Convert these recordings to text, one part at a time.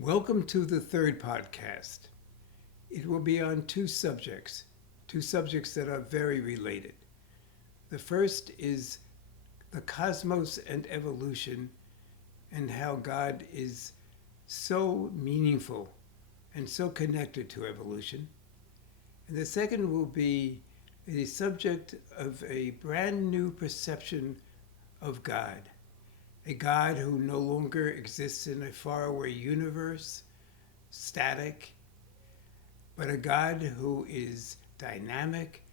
Welcome to the third podcast. It will be on two subjects that are very related. The first is the cosmos and evolution and how God is so meaningful and so connected to evolution. And the second will be the subject of a brand new perception of God. A God who no longer exists in a faraway universe, static, but a God who is dynamic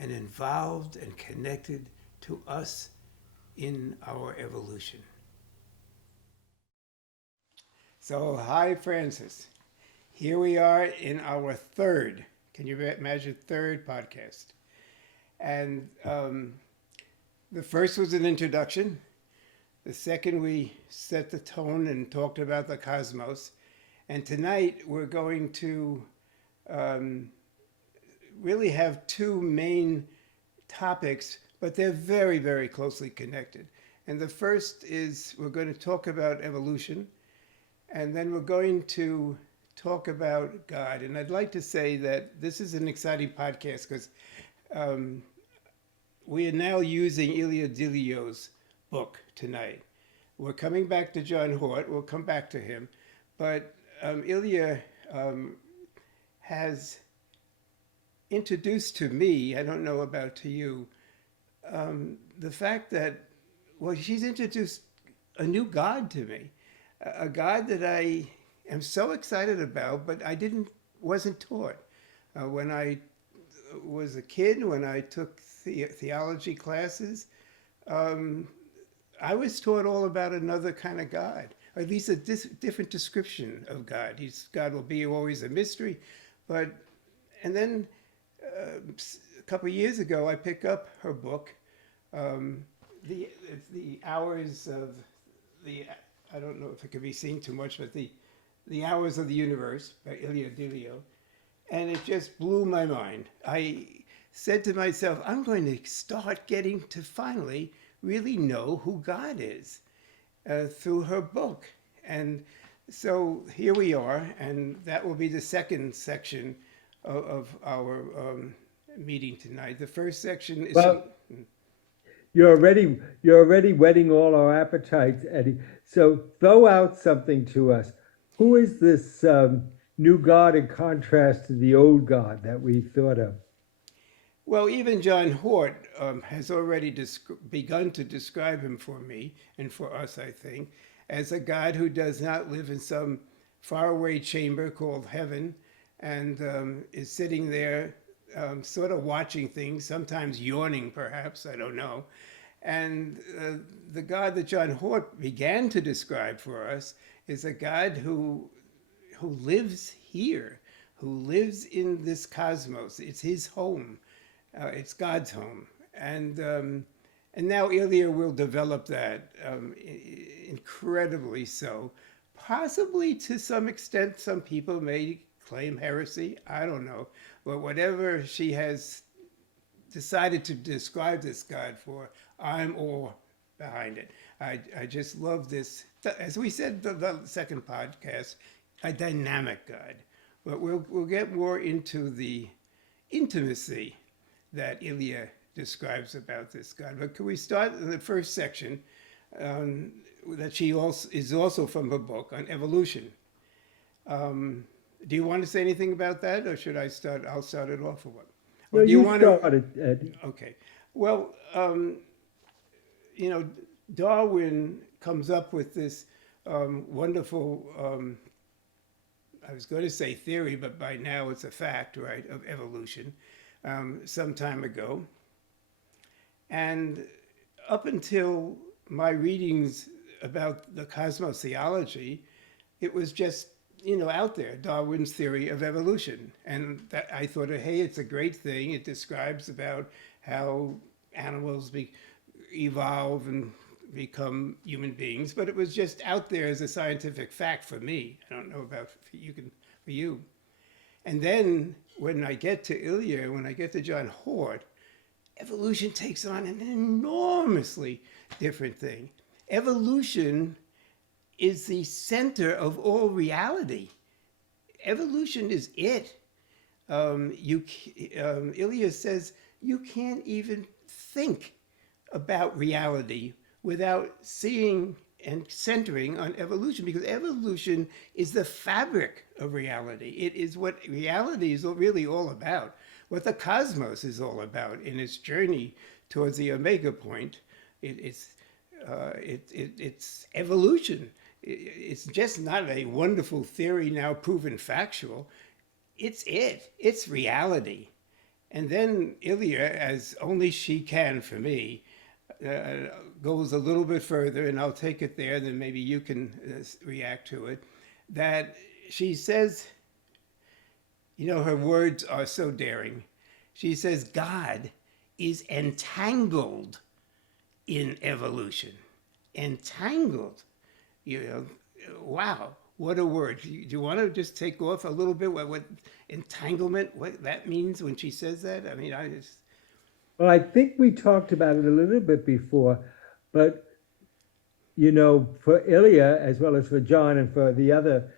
and involved and connected to us in our evolution. So, hi, Francis. Here we are in our third, can you imagine, third podcast? And the first was an introduction. The second, we set the tone and talked about the cosmos. And tonight, we're going to really have two main topics, but they're very, very closely connected. And the first is we're going to talk about evolution, and then we're going to talk about God. And I'd like to say that this is an exciting podcast because we are now using Ilya Dilio's book tonight. We're coming back to John Hort. We'll come back to him. But Ilya has introduced to me, I don't know about to you, the fact that, well, she's introduced a new God to me, a God that I am so excited about, but wasn't taught. When I was a kid, when I took theology classes, I was taught all about another kind of God, or at least a different description of God. God will be always a mystery. And then a couple of years ago, I picked up her book, the Hours of the, I don't know if it could be seen too much, but the Hours of the Universe by Ilya Dilio. And it just blew my mind. I said to myself, I'm going to start getting to finally really know who God is through her book. And so here we are, and that will be the second section of our meeting tonight. The first section is... Well, you're already whetting all our appetites, Eddie. So throw out something to us. Who is this new God in contrast to the old God that we thought of? Well, even John Hort has already begun to describe him for me and for us, I think, as a God who does not live in some faraway chamber called heaven and is sitting there sort of watching things, sometimes yawning perhaps, I don't know. And the God that John Hort began to describe for us is a God who lives here, who lives in this cosmos. It's his home. It's God's home. And now Ilya will develop that incredibly so. Possibly to some extent, some people may claim heresy. I don't know. But whatever she has decided to describe this God for, I'm all behind it. I just love this. As we said the second podcast, a dynamic God. But we'll get more into the intimacy that Ilya describes about this God. But can we start in the first section that she also is also from her book on evolution? Do you want to say anything about that, or should I start? I'll start it off, or what? Or No, do you you want started, Eddie. Okay. Well, Darwin comes up with this wonderful, I was going to say theory, but by now it's a fact, right, of evolution, some time ago. And up until my readings about the cosmos theology, it was just, out there, Darwin's theory of evolution. And that I thought, hey, it's a great thing. It describes about how animals evolve and become human beings, but it was just out there as a scientific fact for me. I don't know about for you. And then when I get to Ilya, when I get to John Hort, evolution takes on an enormously different thing. Evolution is the center of all reality. Evolution is it. Ilya says you can't even think about reality without seeing and centering on evolution, because evolution is the fabric of reality. It is what reality is really all about, what the cosmos is all about in its journey towards the omega point. It's evolution. It's just not a wonderful theory now proven factual. It's reality. And then Ilya, as only she can for me, goes a little bit further, and I'll take it there, then maybe you can react to it, that she says, her words are so daring. She says, God is entangled in evolution. Entangled. Wow, what a word. Do you want to just take off a little bit what entanglement, what that means when she says that? I mean, Well, I think we talked about it a little bit before, but for Ilya, as well as for John and for the other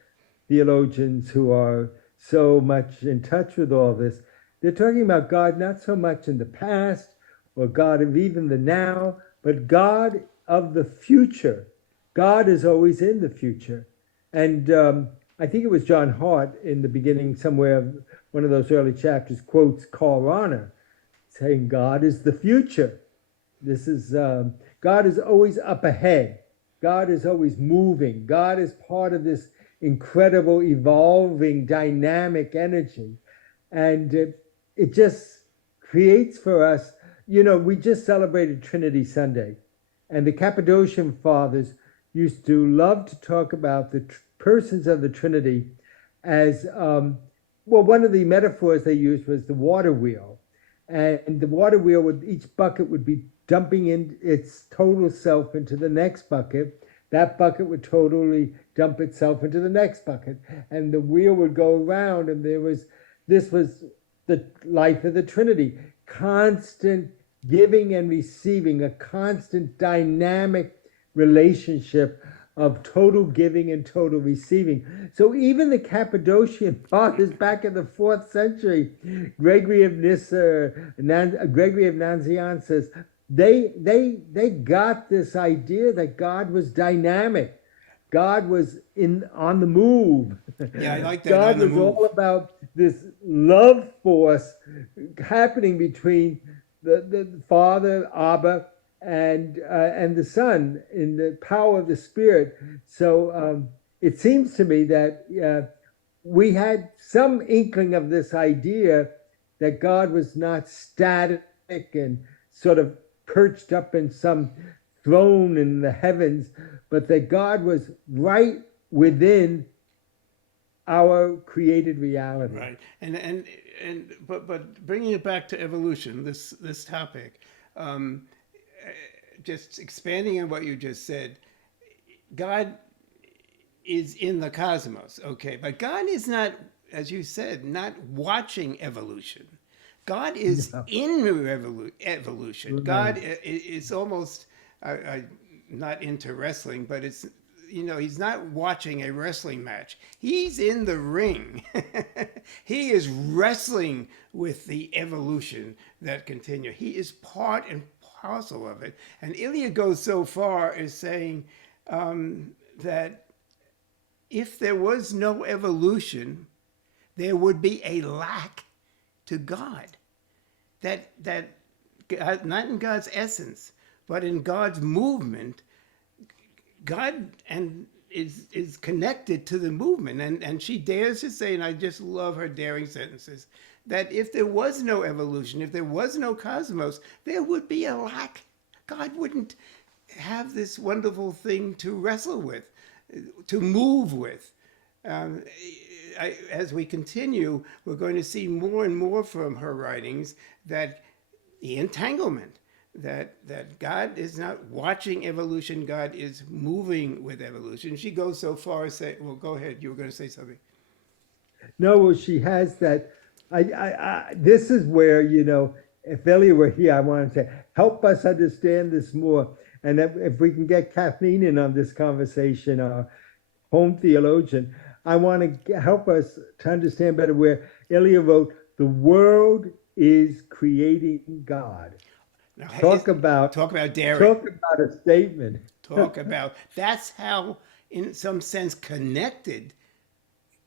theologians who are so much in touch with all this, they're talking about God not so much in the past or God of even the now, but God of the future. God is always in the future. And I think it was John Hart in the beginning, somewhere of one of those early chapters, quotes Karl Rahner, saying God is the future. This is God is always up ahead. God is always moving. God is part of this incredible, evolving, dynamic energy. And it just creates for us, we just celebrated Trinity Sunday. And the Cappadocian fathers used to love to talk about the persons of the Trinity as, one of the metaphors they used was the water wheel. And the water wheel, each bucket would be dumping in its total self into the next bucket. That bucket would totally dump itself into the next bucket. And the wheel would go around, and this was the life of the Trinity. Constant giving and receiving, a constant dynamic relationship of total giving and total receiving. So even the Cappadocian fathers back in the 4th century, Gregory of Nyssa, Gregory of Nazianzus says, they got this idea that God was dynamic. God was on the move. Yeah, I like that. God was all about this love force happening between the Father, Abba, and the Son in the power of the Spirit. So it seems to me that we had some inkling of this idea that God was not static and sort of perched up in some throne in the heavens, but that God was right within our created reality. Right, but bringing it back to evolution, this topic, just expanding on what you just said, God is in the cosmos, okay, but God is not, as you said, not watching evolution. God is in evolution. Right. God is almost, not into wrestling, but it's, he's not watching a wrestling match. He's in the ring. He is wrestling with the evolution that continues. He is part and parcel of it. And Ilya goes so far as saying that if there was no evolution, there would be a lack to God. That God, not in God's essence, but in God's movement, God is connected to the movement. And she dares to say, and I just love her daring sentences, that if there was no evolution, if there was no cosmos, there would be a lack. God wouldn't have this wonderful thing to wrestle with, to move with. As we continue, we're going to see more and more from her writings that the entanglement, that God is not watching evolution, God is moving with evolution. She goes so far as say, well, go ahead, you were going to say something. No, well, she has that. This is where, if Ellie were here, I want to say, help us understand this more. And if we can get Kathleen in on this conversation, our home theologian, I want to help us to understand better where Elia wrote, "The world is creating God." Now, Talk about talk about daring. talk about a statement. Talk about that's how, in some sense, connected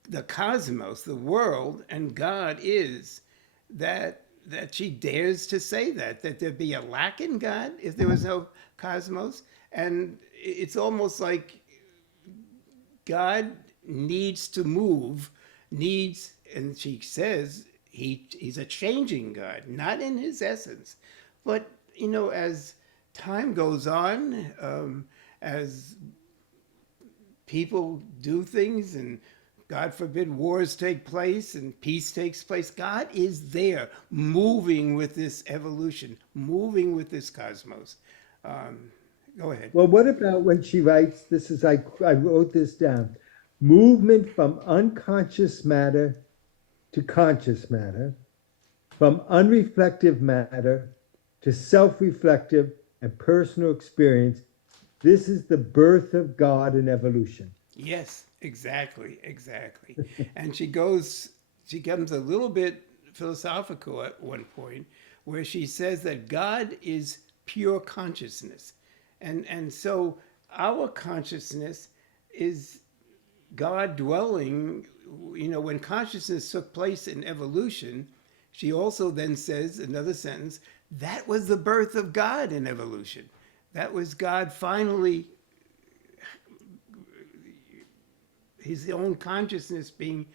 the cosmos, the world, and God is. That she dares to say that there'd be a lack in God if there was no cosmos, and it's almost like God needs to move, needs, and she says he's a changing God, not in his essence, but as time goes on, as people do things and God forbid wars take place and peace takes place, God is there moving with this evolution, moving with this cosmos. Um, Go ahead. Well, what about when she writes, this is, I wrote this down, movement from unconscious matter to conscious matter, from unreflective matter to self-reflective and personal experience. This is the birth of God in evolution. Yes, exactly, exactly. And she comes a little bit philosophical at one point where she says that God is pure consciousness. And so our consciousness is God dwelling, when consciousness took place in evolution, she also then says, another sentence, that was the birth of God in evolution. That was God finally, his own consciousness being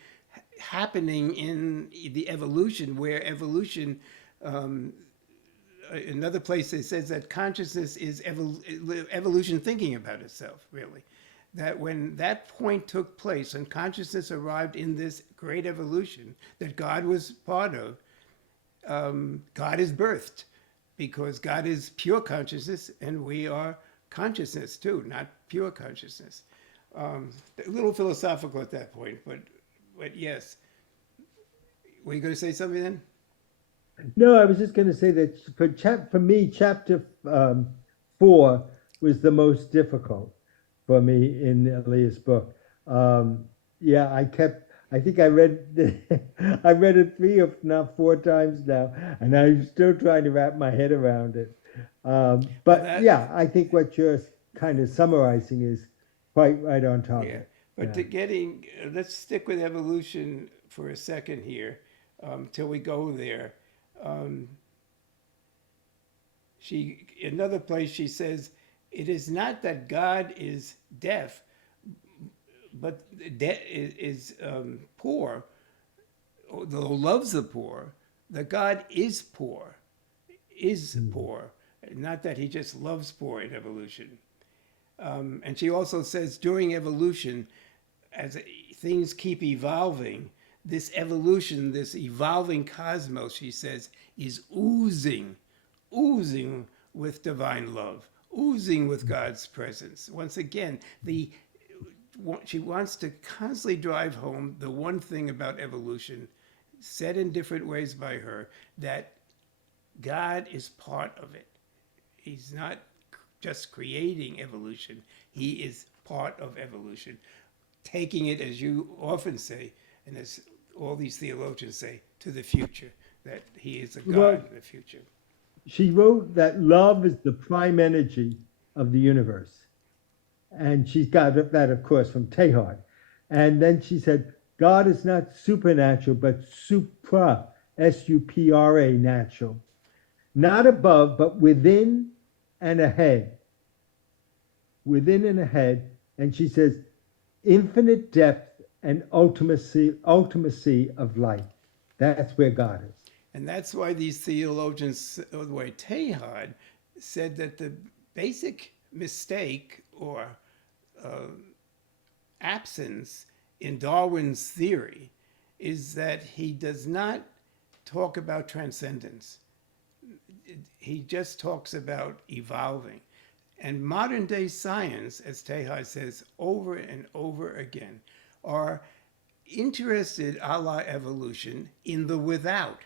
happening in the evolution, where evolution, another place it says that consciousness is evolution thinking about itself, really. That when that point took place and consciousness arrived in this great evolution that God was part of, God is birthed because God is pure consciousness and we are consciousness too, not pure consciousness. A little philosophical at that point, but yes. Were you going to say something then? No, I was just going to say that for me, chapter 4 was the most difficult for me in Elias' book. Um, yeah, I think I read, I read it 3 if not 4 times now, and I'm still trying to wrap my head around it. Well, But that yeah, I think what you're kind of summarizing is quite right on Yeah, target. but Yeah. to getting, let's stick with evolution for a second here, till we go there. Um, another place she says, it is not that God is deaf, but is poor, though loves the poor. That God is Mm. poor, not that he just loves poor in evolution. And she also says during evolution, as things keep evolving, this evolution, this evolving cosmos, she says, is oozing with divine love, oozing with God's presence. Once again, she wants to constantly drive home the one thing about evolution, said in different ways by her, that God is part of it. He's not just creating evolution, he is part of evolution, taking it, as you often say, and as all these theologians say, to the future, that he is a God Well, in the future. she wrote that love is the prime energy of the universe. And she got that, of course, from Teilhard. And then she said, God is not supernatural, but supra, S-U-P-R-A, natural. Not above, but and ahead, within and ahead. And she says, infinite depth and ultimacy of light. That's where God is. And that's why these theologians, the way Teilhard said that the basic mistake or uh, absence in Darwin's theory is that he does not talk about transcendence. He just talks about evolving. And modern day science, as Teilhard says over and over again, are interested, a la evolution, in the without,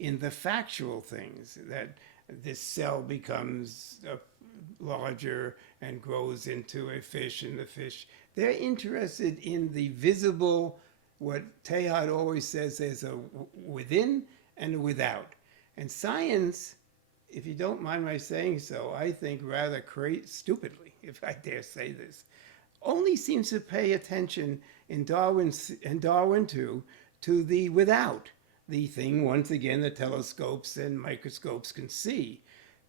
in the factual things, that this cell becomes larger and grows into a fish, and the fish. They're interested in the visible, what Teilhard always says, there's a within and a without. And science, if you don't mind my saying so, I think rather stupidly, if I dare say this, only seems to pay attention in Darwin too, to the without, the thing once again the telescopes and microscopes can see.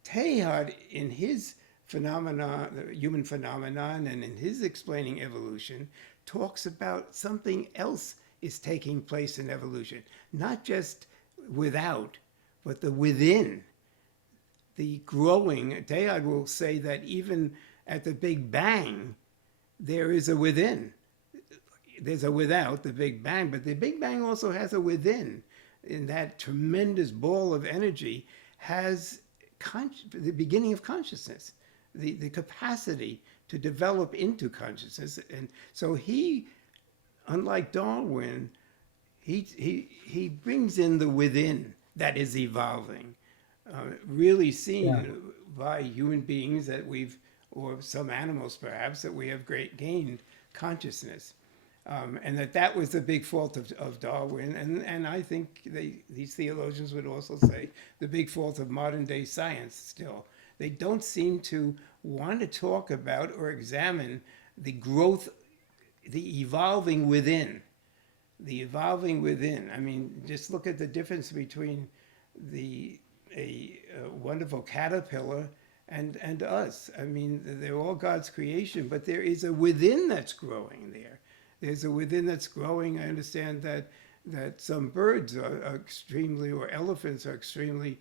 Teilhard, in his phenomena, the human phenomenon, and in his explaining evolution, talks about something else is taking place in evolution, not just without, but the within, the growing. Teilhard will say that even at the Big Bang, there is a within. There's a without the Big Bang, but the Big Bang also has a within. In that tremendous ball of energy has the beginning of consciousness, the capacity to develop into consciousness. And so he, unlike Darwin, he brings in the within that is evolving, really seen Yeah. by human beings that we've, or some animals perhaps, that we have gained consciousness. And that was the big fault of Darwin. And I think these theologians would also say the big fault of modern day science still. They don't seem to want to talk about or examine the growth, the evolving within. The evolving within. I mean, just look at the difference between a wonderful caterpillar and us. I mean, they're all God's creation, but there is a within that's growing there. There's a within that's growing. I understand that some birds are extremely, or elephants are extremely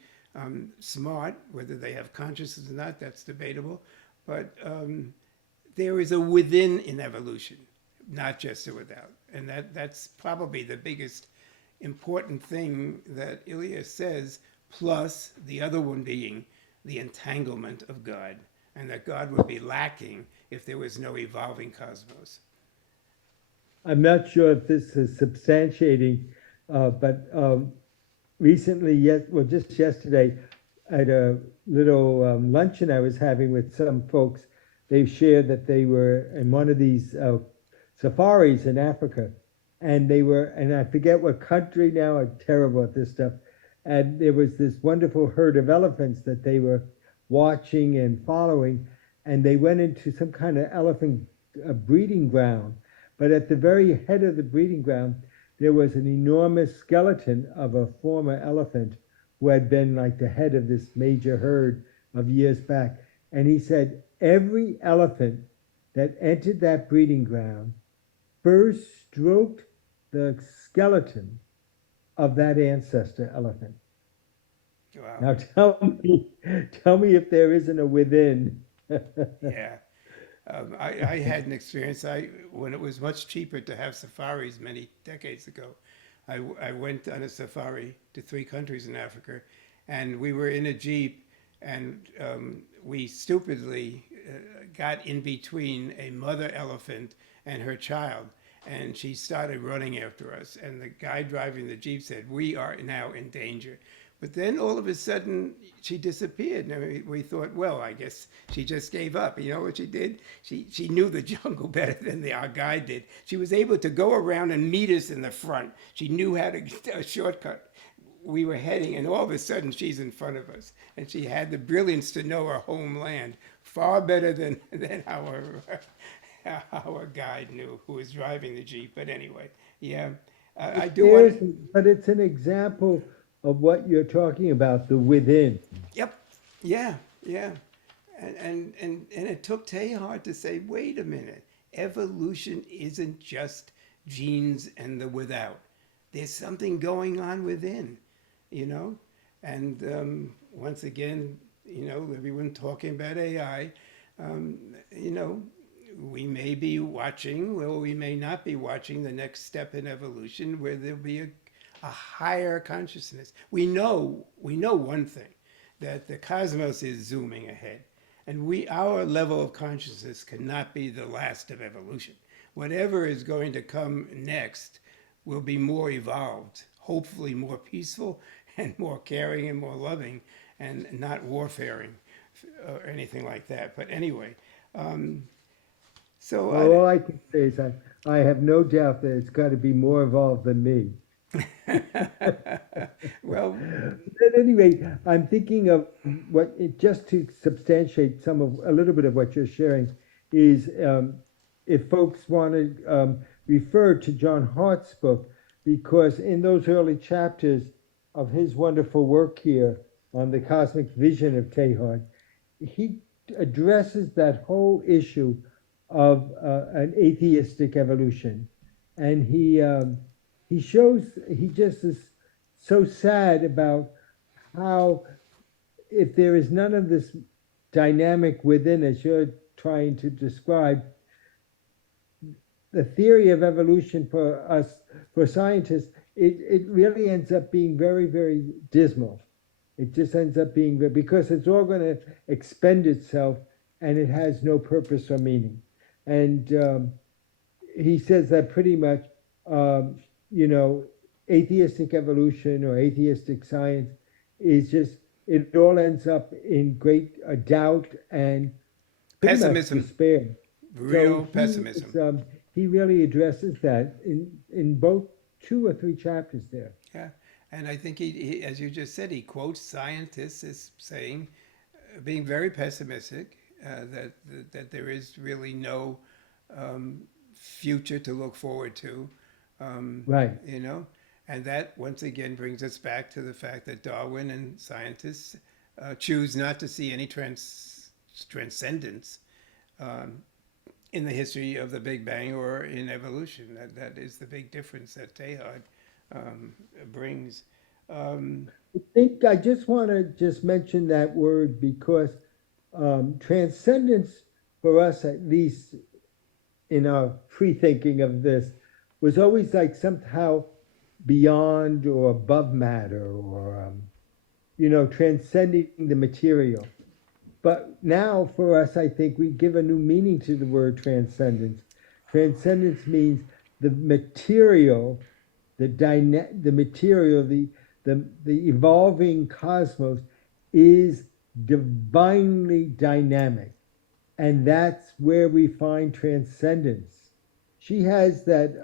smart. Whether they have consciousness or not, that's debatable. But there is a within in evolution, not just a without. And that's probably the biggest important thing that Ilya says, plus the other one being the entanglement of God, and that God would be lacking if there was no evolving cosmos. I'm not sure if this is substantiating, but recently, well, just yesterday, at a little luncheon I was having with some folks, they shared that they were in one of these safaris in Africa, and and I forget what country now, I'm terrible at this stuff, and there was this wonderful herd of elephants that they were watching and following, and they went into some kind of elephant breeding ground. But at the very head of the breeding ground, there was an enormous skeleton of a former elephant who had been like the head of this major herd of years back. And he said every elephant that entered that breeding ground first stroked the skeleton of that ancestor elephant. Wow. Now tell me if there isn't a within. Yeah. I had an experience. When it was much cheaper to have safaris many decades ago, I went on a safari to 3 countries in Africa, and we were in a jeep, and we stupidly got in between a mother elephant and her child, and she started running after us. And the guy driving the jeep said, "We are now in danger." But then all of a sudden, she disappeared. And we thought, well, I guess she just gave up. You know what she did? She knew the jungle better than our guide did. She was able to go around and meet us in the front. She knew how to get a shortcut. We were heading, and all of a sudden, she's in front of us. And she had the brilliance to know her homeland far better than our guide knew, who was driving the jeep. But anyway, yeah, I do want. But it's an example of what you're talking about, the within. Yep. Yeah. Yeah. And it took Teilhard to say, wait a minute, evolution isn't just genes and the without. There's something going on within, you know? And once again, you know, everyone talking about AI, you know, we may be watching, or we may not be watching the next step in evolution where there'll be a higher consciousness. We know one thing, that the cosmos is zooming ahead, and our level of consciousness cannot be the last of evolution. Whatever is going to come next will be more evolved, hopefully more peaceful and more caring and more loving, and not warfaring. or anything like that. But anyway, um, so Well, all I can say is I have no doubt that it's got to be more evolved than me. well, At any rate, I'm thinking of just to substantiate a little bit of what you're sharing is if folks want to refer to John Hart's book, because in those early chapters of his wonderful work here on the cosmic vision of Teilhard, he addresses that whole issue of an atheistic evolution, and he shows he just is so sad about how if there is none of this dynamic within as you're trying to describe, the theory of evolution for us, for scientists, it really ends up being very, very dismal. It just ends up being, because it's all going to expend itself and it has no purpose or meaning. And he says that pretty much, um, you know, atheistic evolution or atheistic science is just, it all ends up in great doubt and pretty much pessimism, despair. So real pessimism. he really addresses that in both 2 or 3 chapters there. Yeah, and I think as you just said, he quotes scientists as saying, being very pessimistic, that there is really no future to look forward to, Right. you know, and that once again brings us back to the fact that Darwin and scientists choose not to see any transcendence in the history of the Big Bang or in evolution. That is the big difference that Teilhard brings. I think I just want to just mention that word because transcendence for us, at least in our pre-thinking of this, was always like somehow beyond or above matter or transcending the material. But now for us, I think we give a new meaning to the word transcendence. Transcendence means the material, the material, the evolving cosmos is divinely dynamic. And that's where we find transcendence. She has that,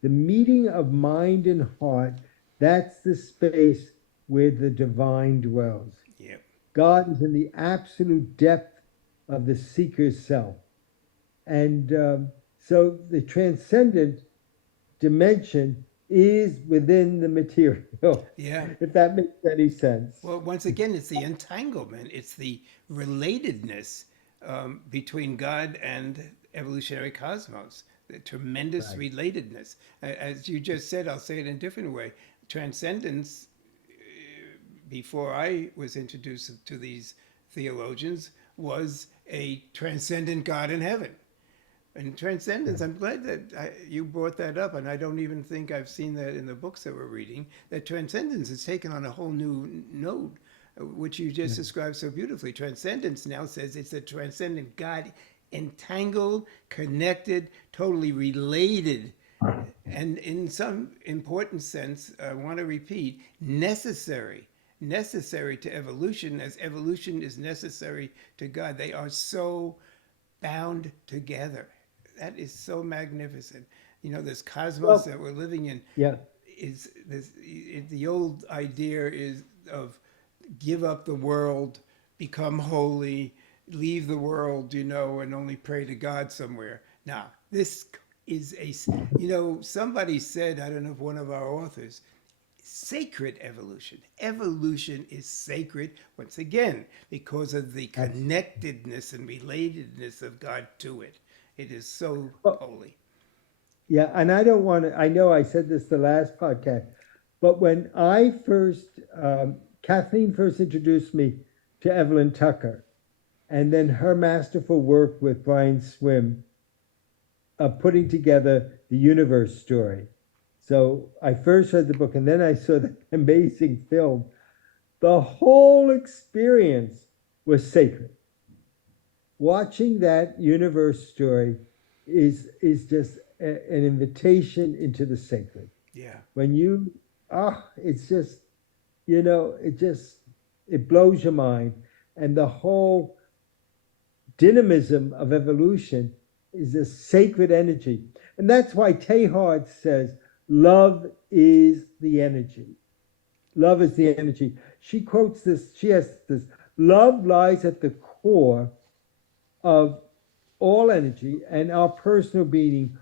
the meeting of mind and heart, that's the space where the divine dwells. Yep. God is in the absolute depth of the seeker's self. And so the transcendent dimension is within the material, Yeah. if that makes any sense. Well, once again, it's the entanglement, it's the relatedness between God and evolutionary cosmos, the tremendous Right. relatedness. As you just said, I'll say it in a different way. Transcendence, before I was introduced to these theologians, was a transcendent God in heaven. And transcendence, I'm glad that you brought that up, and I don't even think I've seen that in the books that we're reading, that transcendence has taken on a whole new note, which you just described so beautifully. Transcendence now says it's a transcendent God, entangled, connected, totally related, and in some important sense, I want to repeat, necessary to evolution, as evolution is necessary to God. They are so bound together. That is so magnificent. You know, this cosmos Well, that we're living in yeah. is this. The old idea is of give up the world, become holy, leave the world, you know, and only pray to God somewhere. Now, this is somebody said, I don't know if one of our authors, sacred evolution. Evolution is sacred, once again, because of the connectedness and relatedness of God to it. It is so Well, holy. yeah, and I don't want to, I know I said this the last podcast, but when Kathleen first introduced me to Evelyn Tucker, and then her masterful work with Brian Swim of putting together the universe story. So I first read the book and then I saw the amazing film. The whole experience was sacred. Watching that universe story is just an invitation into the sacred. Yeah. When it's just, it blows your mind. and the whole dynamism of evolution is a sacred energy. And that's why Teilhard says, love is the energy. Love is the energy. She quotes this, she has this, love lies at the core of all energy, and our personal being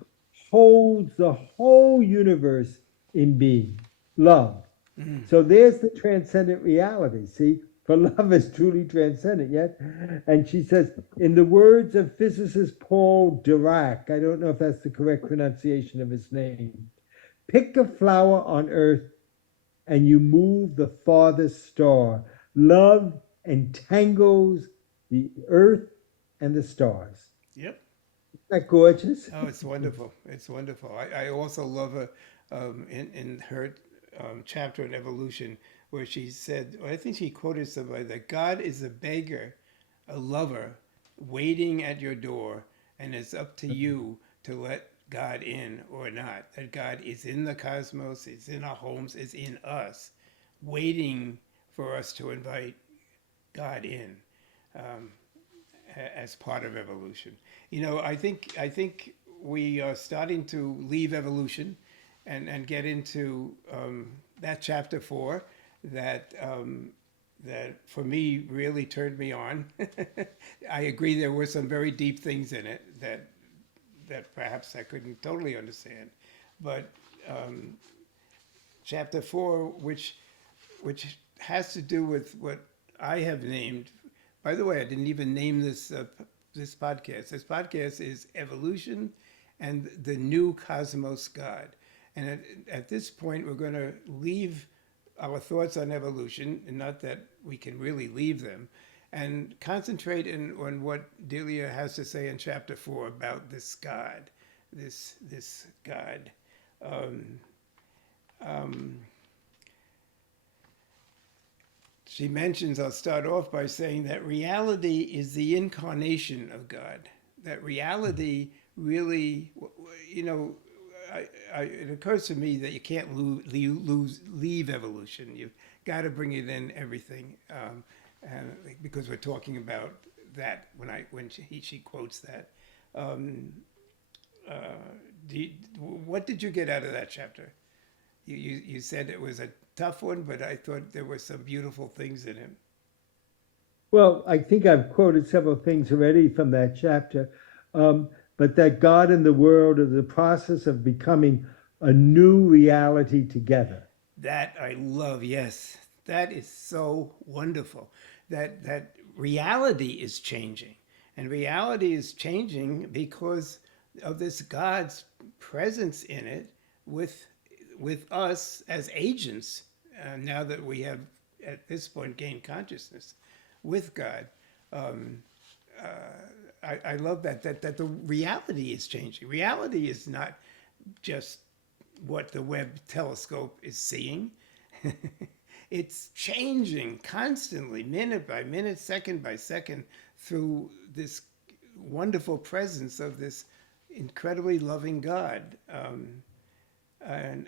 holds the whole universe in being. Love. Mm. So there's the transcendent reality. See, for love is truly transcendent, yet. And she says, in the words of physicist Paul Dirac, I don't know if that's the correct pronunciation of his name, pick a flower on earth and you move the farthest star. Love entangles the earth and the stars. Yep. Isn't that gorgeous? Oh, it's wonderful. It's wonderful. I also love her in her chapter on evolution where she said, or I think she quoted somebody, that God is a beggar, a lover, waiting at your door, and it's up to you to let God in or not. That God is in the cosmos, is in our homes, is in us, waiting for us to invite God in. Um, as part of evolution. You know, I think we are starting to leave evolution and get into that chapter 4 that that for me really turned me on. I agree there were some very deep things in it that perhaps I couldn't totally understand, but chapter 4, which has to do with what I have named. By the way, I didn't even name this podcast. This podcast is Evolution and the New Cosmos God. And at this point, we're going to leave our thoughts on evolution, and not that we can really leave them, and concentrate on what Delia has to say in chapter 4 about this God, this God. Um, um, She mentions, I'll start off by saying that reality is the incarnation of God. That reality really, you know, it occurs to me that you can't leave evolution. You've got to bring it in everything, and because we're talking about that when she quotes that. Um, uh, what did you get out of that chapter? You said it was a tough one, but I thought there were some beautiful things in it. Well, I think I've quoted several things already from that chapter, but that God and the world are the process of becoming a new reality together. That I love. Yes, that is so wonderful. That reality is changing, and reality is changing because of this God's presence in it with us as agents. Now that we have at this point gained consciousness with God, um, I love that the reality is changing. Reality is not just what the Webb telescope is seeing. It's changing constantly, minute by minute, second by second, through this wonderful presence of this incredibly loving God. And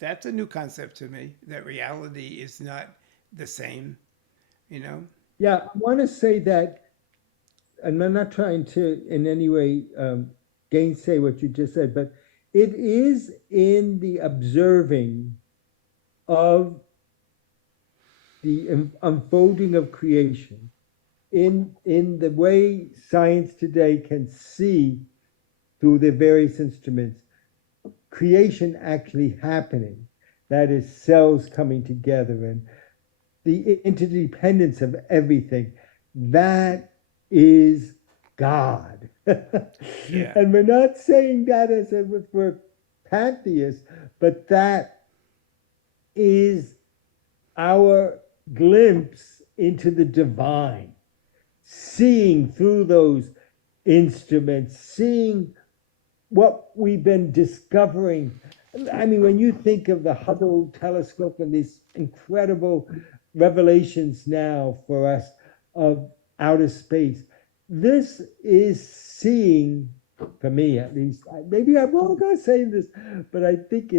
that's a new concept to me, that reality is not the same, you know? Yeah, I want to say that, and I'm not trying to in any way gainsay what you just said, but it is in the observing of the unfolding of creation, in the way science today can see through their various instruments, creation actually happening. That is, cells coming together and the interdependence of everything. That is God. Yeah. And we're not saying that as if we're pantheists, but that is our glimpse into the divine, seeing through those instruments, seeing what we've been discovering. I mean, when you think of the Hubble telescope and these incredible revelations now for us of outer space, this is seeing, for me at least, maybe I'm wrong about saying this, but I think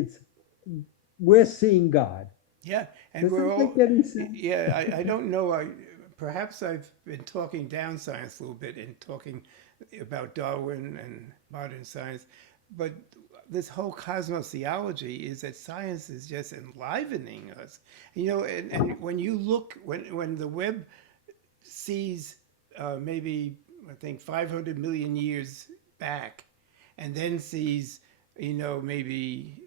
we're seeing God. Yeah, and Does we're that all, make any sense? yeah, I don't know. Perhaps I've been talking down science a little bit and talking about Darwin and modern science, but this whole cosmos theology is that science is just enlivening us. And when you look, when the Webb sees maybe, I think, 500 million years back, and then sees, maybe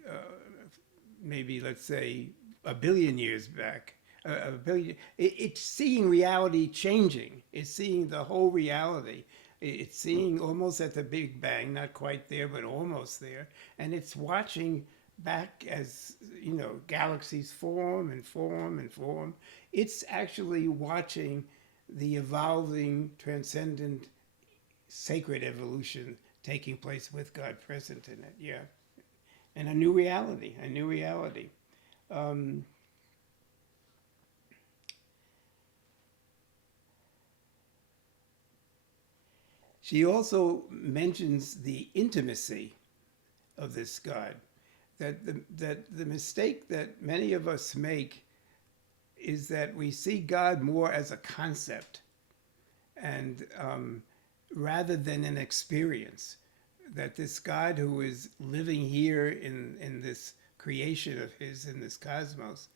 let's say a billion years back, a billion. It's seeing reality changing. It's seeing the whole reality. It's seeing almost at the Big Bang, not quite there, but almost there, and it's watching back as galaxies form and form and form. It's actually watching the evolving, transcendent, sacred evolution taking place with God present in it. Yeah, and a new reality, a new reality. Um, she also mentions the intimacy of this God. That the mistake that many of us make is that we see God more as a concept, and rather than an experience. That this God who is living here in this creation of His, in this cosmos,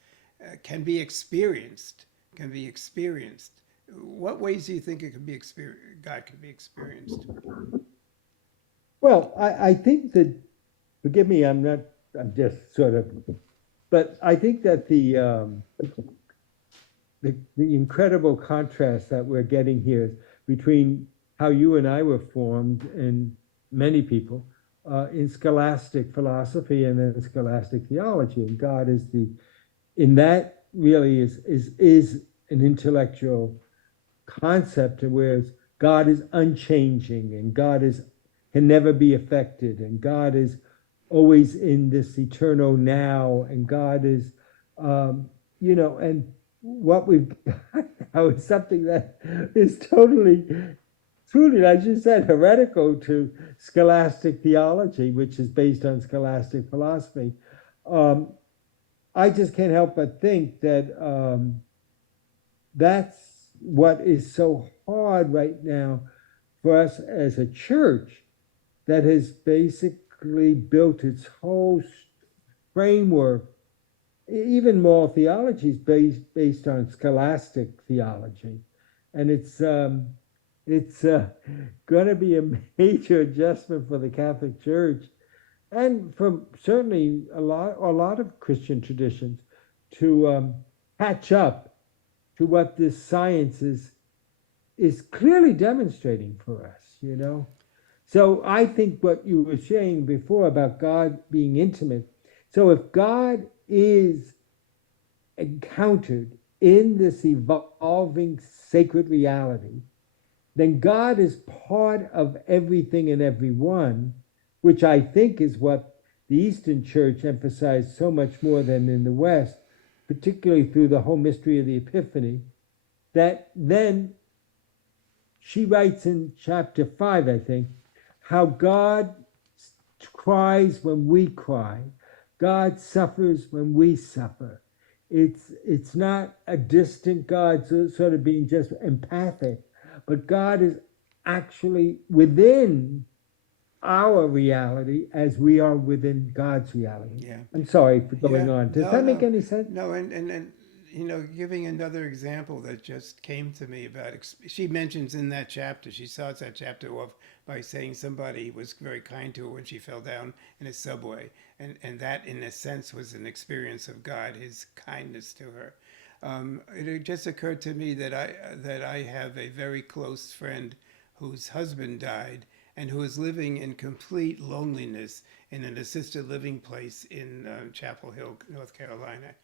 can be experienced. Can be experienced. What ways do you think it can be God can be experienced? Well, I think that, forgive me, I'm just sort of, but I think that the incredible contrast that we're getting here between how you and I were formed and many people in scholastic philosophy and then scholastic theology. And God is in that really is an intellectual concept, whereas God is unchanging and God is can never be affected and God is always in this eternal now and God is and what we've got now is something that is totally truly, as you said, heretical to scholastic theology, which is based on scholastic philosophy. um, I just can't help but think that that's what is so hard right now for us as a church that has basically built its whole framework, even moral theology is based on scholastic theology, and it's going to be a major adjustment for the Catholic Church and for certainly a lot of Christian traditions to catch up to what this science is clearly demonstrating for us. So I think what you were saying before about God being intimate. So if God is encountered in this evolving sacred reality, then God is part of everything and everyone, which I think is what the Eastern Church emphasized so much more than in the West, particularly through the whole mystery of the Epiphany, that then she writes in chapter 5, I think, how God cries when we cry. God suffers when we suffer. It's not a distant God sort of being just empathic, but God is actually within our reality as we are within God's reality. Yeah. I'm sorry for Yeah, going on. Does no, that make no, any sense? no, and giving another example that just came to me about. She mentions in that chapter, she starts that chapter off by saying somebody was very kind to her when she fell down in a subway, and that, in a sense, was an experience of God, His kindness to her. It just occurred to me that I have a very close friend whose husband died and who is living in complete loneliness in an assisted living place in Chapel Hill, North Carolina.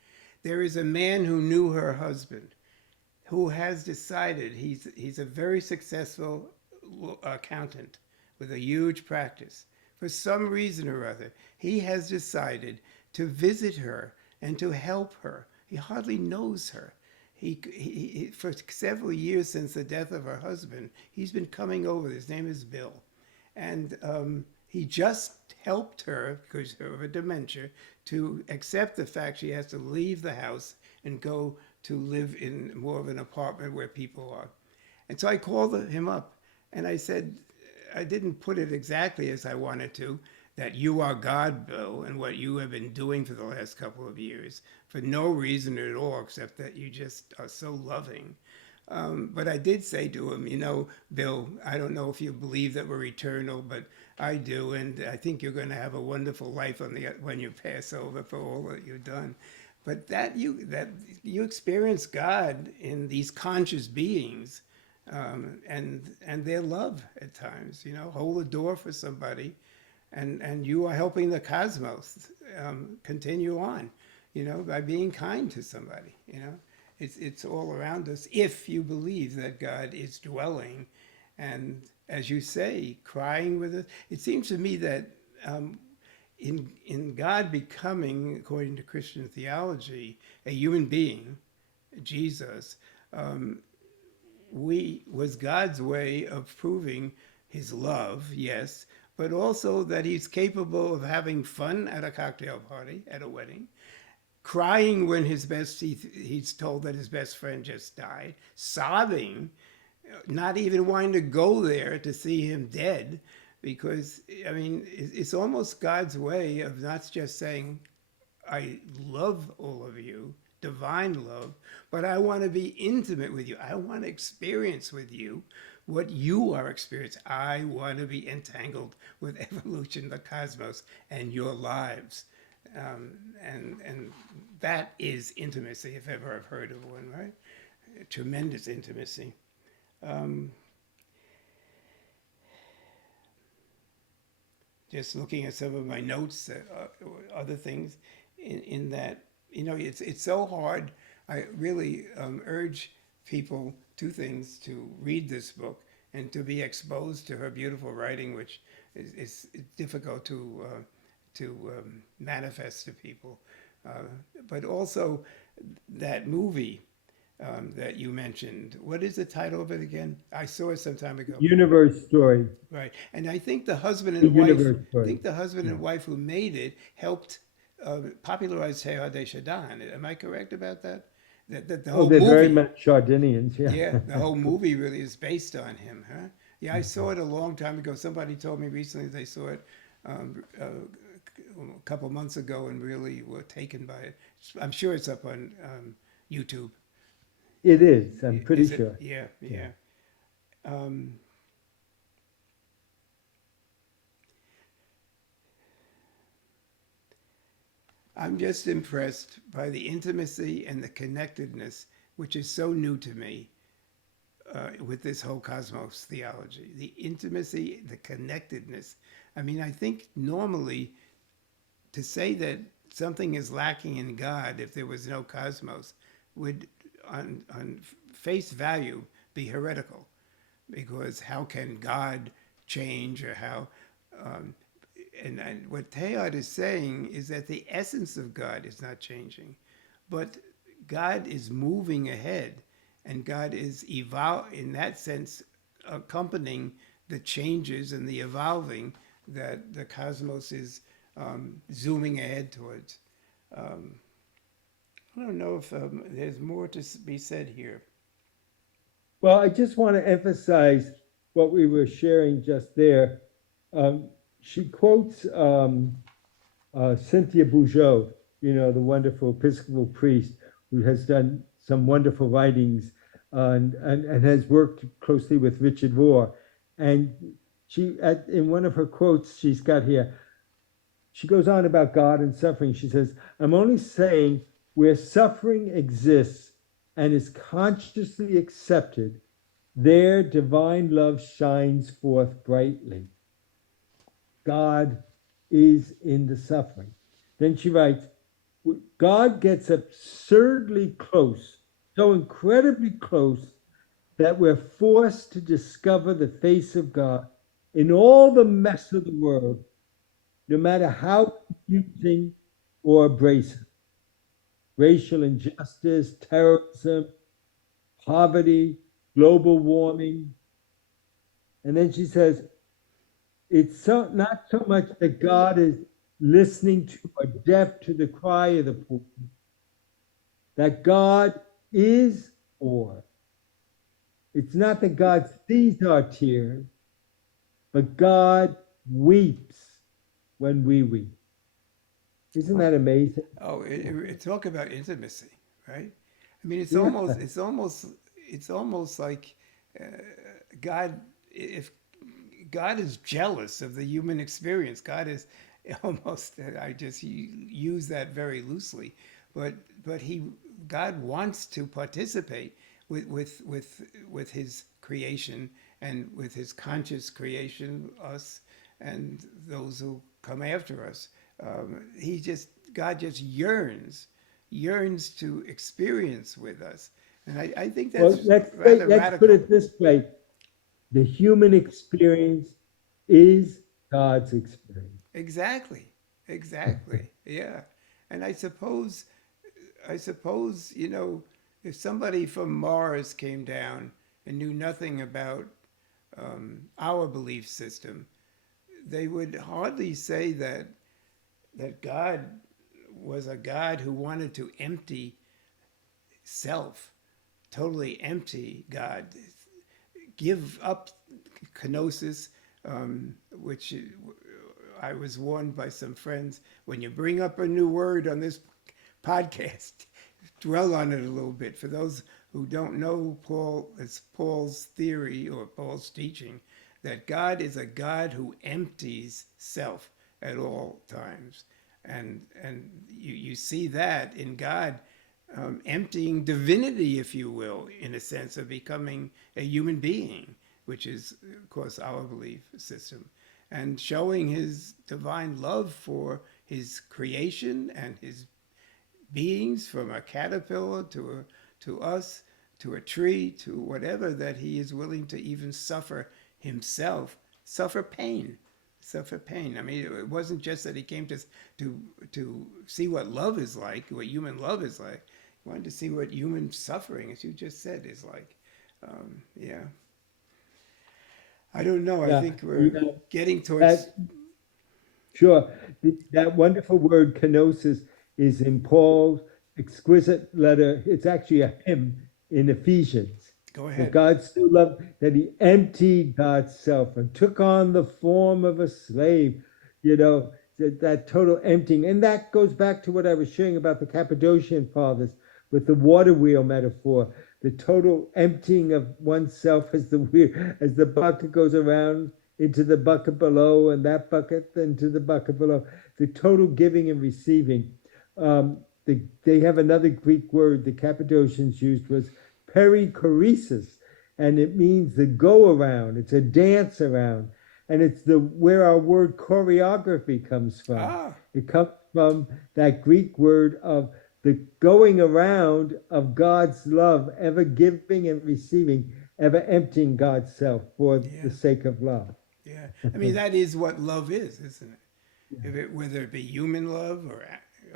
There is a man who knew her husband who has decided he's a very successful accountant with a huge practice. For some reason or other, he has decided to visit her and to help her. He hardly knows her. For several years since the death of her husband, he's been coming over. His name is Bill, and he just helped her, because of her dementia, to accept the fact she has to leave the house and go to live in more of an apartment where people are. And so I called him up and I said, I didn't put it exactly as I wanted to, that you are God, Bill, and what you have been doing for the last couple of years for no reason at all except that you just are so loving. But I did say to him, you know, Bill, I don't know if you believe that we're eternal, but I do, and I think you're going to have a wonderful life when you pass over for all that you've done. But that you experience God in these conscious beings, and their love at times. You know, hold a door for somebody, and you are helping the cosmos continue on. You know, by being kind to somebody. You know, it's all around us if you believe that God is dwelling, and as you say, crying with us. It seems to me that in God becoming, according to Christian theology, a human being, Jesus, was God's way of proving his love, yes, but also that he's capable of having fun at a cocktail party, at a wedding, crying when he's told that his best friend just died, sobbing, not even wanting to go there to see him dead, because I mean it's almost God's way of not just saying I love all of you, divine love, but I want to be intimate with you. I want to experience with you what you are experiencing. I want to be entangled with evolution, the cosmos, and your lives. And that is intimacy, if ever I've heard of one, right? Tremendous intimacy. Just looking at some of my notes, other things in that, you know, it's so hard. I really urge people two things: to read this book and to be exposed to her beautiful writing, which is difficult to manifest to people. But also that movie that you mentioned. What is the title of it again? I saw it some time ago. Universe story. Right, and I think the husband The and wife. universe I story. think the husband Yeah. and wife who made it helped popularize Teilhard de Chardin. Am I correct about that? That the Oh, whole they're very movie, much Chardinians. Yeah. yeah, the whole movie really is based on him, huh? Yeah, I saw it a long time ago. Somebody told me recently they saw it a couple months ago and really were taken by it. I'm sure it's up on YouTube. It is. I'm pretty Is it? sure. Yeah, Yeah. yeah. Um, I'm just impressed by the intimacy and the connectedness, which is so new to me with this whole cosmos theology. The intimacy, the connectedness. I mean, I think normally to say that something is lacking in God if there was no cosmos would, on face value, be heretical. Because how can God change, or how um, and what Teilhard is saying is that the essence of God is not changing, but God is moving ahead, and God is in that sense, accompanying the changes and the evolving that the cosmos is zooming ahead towards. Um, I don't know if there's more to be said here. Well, I just want to emphasize what we were sharing just there. Um, she quotes Cynthia Bougeot, you know, the wonderful Episcopal priest who has done some wonderful writings and has worked closely with Richard Rohr. And in one of her quotes she's got here, she goes on about God and suffering. She says, I'm only saying where suffering exists and is consciously accepted, there divine love shines forth brightly. God is in the suffering. Then she writes, God gets absurdly close, so incredibly close that we're forced to discover the face of God in all the mess of the world, no matter how confusing or abrasive. Racial injustice, terrorism, poverty, global warming. And then she says, It's so not so much that God is listening to or deaf to the cry of the poor, that God is poor. It's not that God sees our tears, but God weeps when we weep. Isn't Oh, that amazing? talk about intimacy, right? I mean, Yeah, it's almost like uh, God. If God is jealous of the human experience, God is almost. I just use that very loosely, but he God wants to participate with His creation and with His conscious creation, us and those who come after us. God just yearns to experience with us, and I think well, that's rather let's put radical. it this way: the human experience is God's experience. Exactly, exactly, yeah. And I suppose if somebody from Mars came down and knew nothing about our belief system, they would hardly say that God was a God who wanted to empty self, totally empty God, give up kenosis, which I was warned by some friends when you bring up a new word on this podcast, dwell on it a little bit. For those who don't know Paul, it's Paul's theory or Paul's teaching that God is a God who empties self at all times. And you see that in God emptying divinity, if you will, in a sense of becoming a human being, which is, of course, our belief system, and showing his divine love for his creation and his beings, from a caterpillar to us, to a tree, to whatever, that he is willing to even suffer himself, suffer pain, suffer pain. I mean, it wasn't just that he came to to see what love is like, what human love is like. He wanted to see what human suffering, as you just said, is like. Yeah, I don't know. I Yeah, think you we're know, getting towards. that sure. That wonderful word kenosis is in Paul's exquisite letter. It's actually a hymn in Ephesians. Go That ahead. God so loved that he emptied God's self and took on the form of a slave, that total emptying. And that goes back to what I was sharing about the Cappadocian fathers with the water wheel metaphor, the total emptying of oneself as the wheel, as the bucket goes around into the bucket below, and that bucket into the bucket below. The total giving and receiving. They have another Greek word the Cappadocians used was perichoresis, and it means the go around. It's a dance around, and it's the where our word choreography comes from. Ah, It comes from that Greek word of the going around of God's love, ever giving and receiving, ever emptying God's self for the yeah, sake of love. yeah. I mean, that is what love is, isn't it? If it, whether it be human love or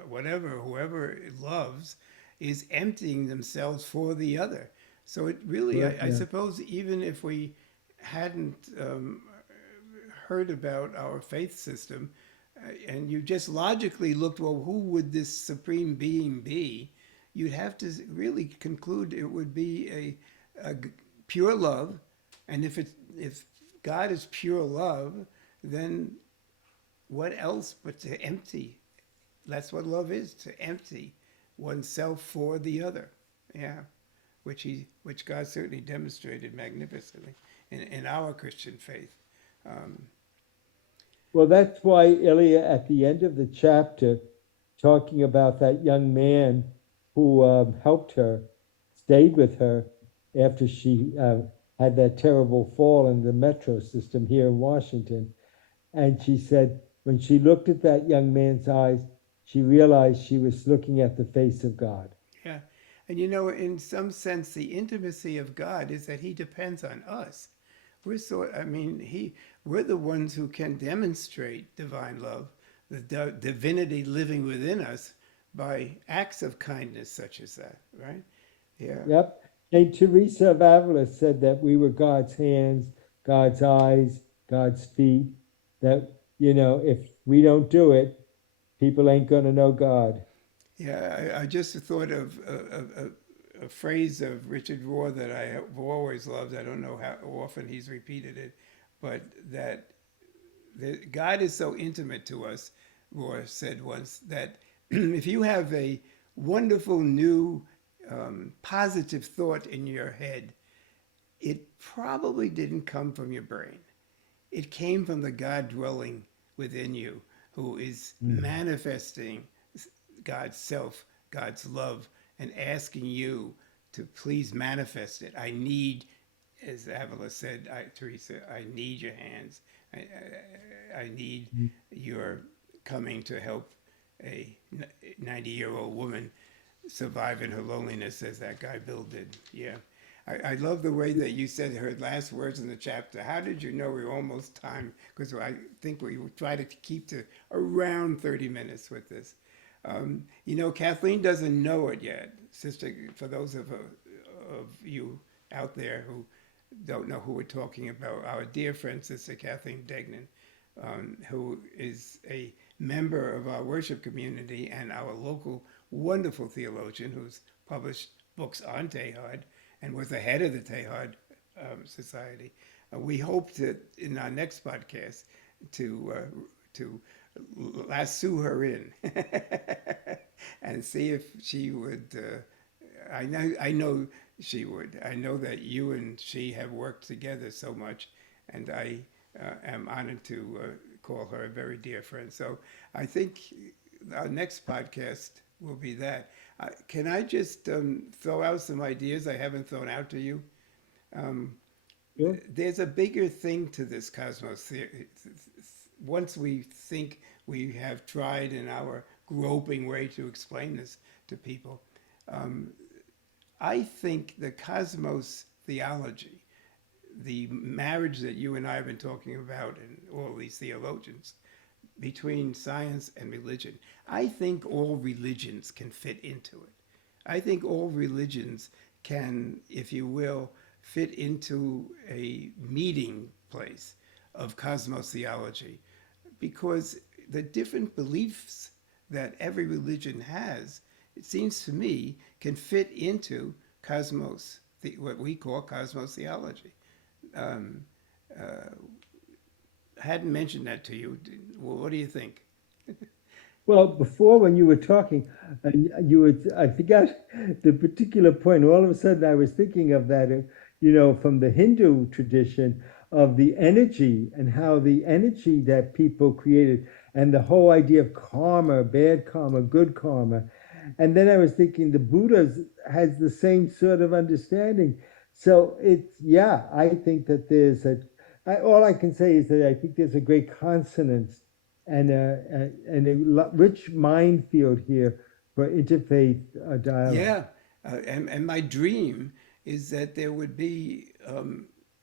whatever, whoever it loves is emptying themselves for the other. So it really, Correct. I Yeah. suppose, even if we hadn't heard about our faith system, and you just logically looked, well, who would this supreme being be? You'd have to really conclude it would be a pure love, and if God is pure love, then what else but to empty? That's what love is, to empty oneself for the other. Yeah, which God certainly demonstrated magnificently in our Christian faith. Um, Well, that's why Ilya, at the end of the chapter, talking about that young man who helped her, stayed with her after she had that terrible fall in the metro system here in Washington. And she said, when she looked at that young man's eyes, she realized she was looking at the face of God. yeah, and in some sense, the intimacy of God is that He depends on us. I mean, we're the ones who can demonstrate divine love, the divinity living within us by acts of kindness such as that, right? Yeah, Yep. Saint Teresa of Avila said that we were God's hands, God's eyes, God's feet. that, if we don't do it, people ain't going to know God. Yeah, I just thought of a phrase of Richard Rohr that I have always loved. I don't know how often he's repeated it, but that God is so intimate to us, Rohr said once, that if you have a wonderful new positive thought in your head, it probably didn't come from your brain. It came from the God dwelling within you, who is Mm. manifesting God's self, God's love, and asking you to please manifest it. I need, as Avila said, Teresa, I need your hands. I need your coming to help a 90-year-old woman survive in her loneliness, as that guy Bill did. Yeah. I love the way that you said her last words in the chapter. How did you know we were almost time? Because I think we try to keep to around 30 minutes with this. Kathleen doesn't know it yet, sister. For those of you out there who don't know who we're talking about, our dear friend, Sister Kathleen Degnan, who is a member of our worship community and our local wonderful theologian who's published books on Tehad and was the head of the Tehad Society. We hope to, in our next podcast, to lasso her in and see if she would. I know she would. I know that you and she have worked together so much, and I am honored to call her a very dear friend. So I think our next podcast will be that. Can I just throw out some ideas I haven't thrown out to you? Um, Sure. there's a bigger thing to this cosmos theory. Once we think we have tried in our groping way to explain this to people, um, I think the cosmos theology, the marriage that you and I have been talking about, and all these theologians, between science and religion, I think all religions can fit into it. I think all religions can, if you will, fit into a meeting place of cosmos theology because the different beliefs that every religion has, it seems to me, can fit into cosmos, what we call cosmos theology. Um, uh, hadn't mentioned that to you. What do you think? Well, before when you were talking, I forgot the particular point. All of a sudden, I was thinking of that, from the Hindu tradition of the energy and how the energy that people created and the whole idea of karma, bad karma, good karma. And then I was thinking the Buddha has the same sort of understanding. So yeah, I think that all I can say is that I think there's a great consonance and a rich minefield here for interfaith dialogue. Yeah, and my dream is that there would be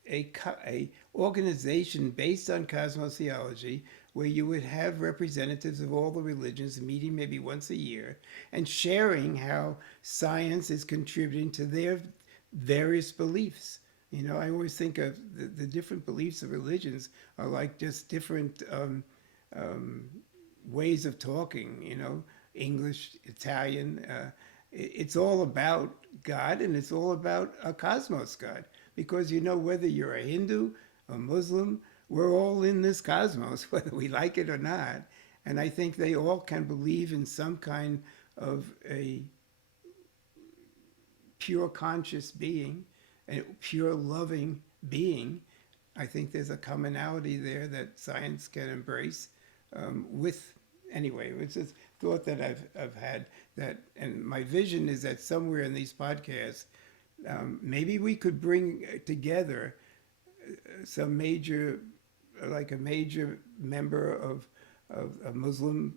a organization based on cosmos theology where you would have representatives of all the religions meeting maybe once a year and sharing how science is contributing to their various beliefs. I always think of the different beliefs of religions are like just different um, ways of talking, English, Italian. It's all about God and it's all about a cosmos God. Because whether you're a Hindu, a Muslim, we're all in this cosmos, whether we like it or not. And I think they all can believe in some kind of a pure conscious being, a pure loving being. I think there's a commonality there that science can embrace with, anyway, it's a thought that I've had that, and my vision is that somewhere in these podcasts, maybe we could bring together some major, like a major member of a Muslim,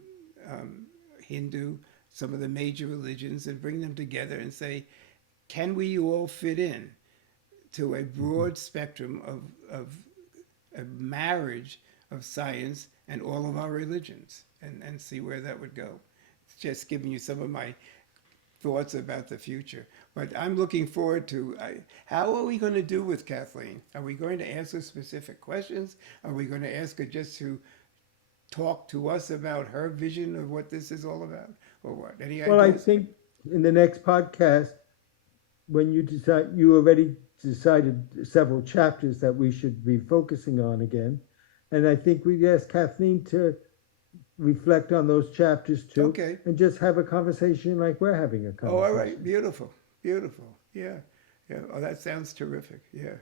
Hindu, some of the major religions, and bring them together and say, can we all fit in to a broad spectrum of a marriage of science and all of our religions and see where that would go. It's just giving you some of my thoughts about the future. But I'm looking forward to how are we going to do with Kathleen? Are we going to ask her specific questions? Are we going to ask her just to talk to us about her vision of what this is all about, or what? Any Well, I ideas? think in the next podcast, when you already decided several chapters that we should be focusing on again. And I think we asked Kathleen to reflect on those chapters too, Okay. and just have a conversation like we're having a Oh, all right. conversation. Beautiful. Beautiful. Yeah. Yeah. Oh, that sounds terrific. Yeah.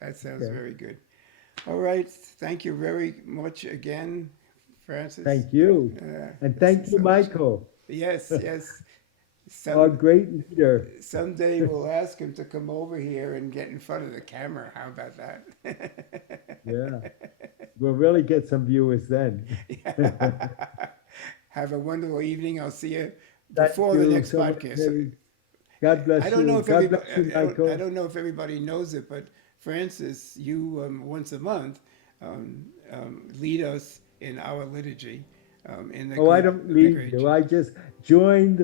That sounds Okay. very good. All right. Thank you very much again, Francis. Thank you. And thank you, So- Michael, Yes, yes. our Some, great leader. someday we'll ask him to come over here and get in front of the camera. How about that? Yeah. We'll really get some viewers then. Have a wonderful evening. I'll see you Thank before the you next so much, podcast. Mary. God bless I don't know you. if God everybody, bless you, I Michael. don't know if everybody knows it, but Francis, you once a month lead us in our liturgy. In the Oh, I group don't lead vicarage. you. I just join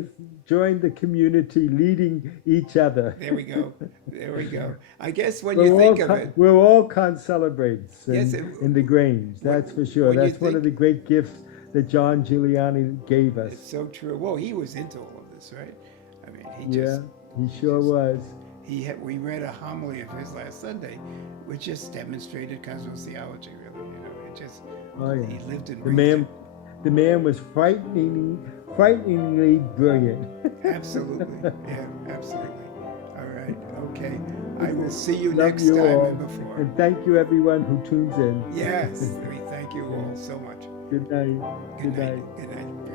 the community, leading each other. There we go. There we go. I guess when We're you all think of it, we're all concelebrates Yes, in the Grange. That's for sure. when you That's one of think- the great gifts that John Giuliani gave it's us. so true. Well, he was into all of this, right? I mean, Yeah, he sure was. we read a homily of his last Sunday, which just demonstrated cosmos theology. Really, it just Oh yeah. he lived and The breathed man, it. the man was frighteningly brilliant. Absolutely. Yeah, absolutely. All right. Okay. I will see you Love next you time all. and before. And thank you everyone who tunes in. Yes. We thank you all so much. Good night. Good night. Good night.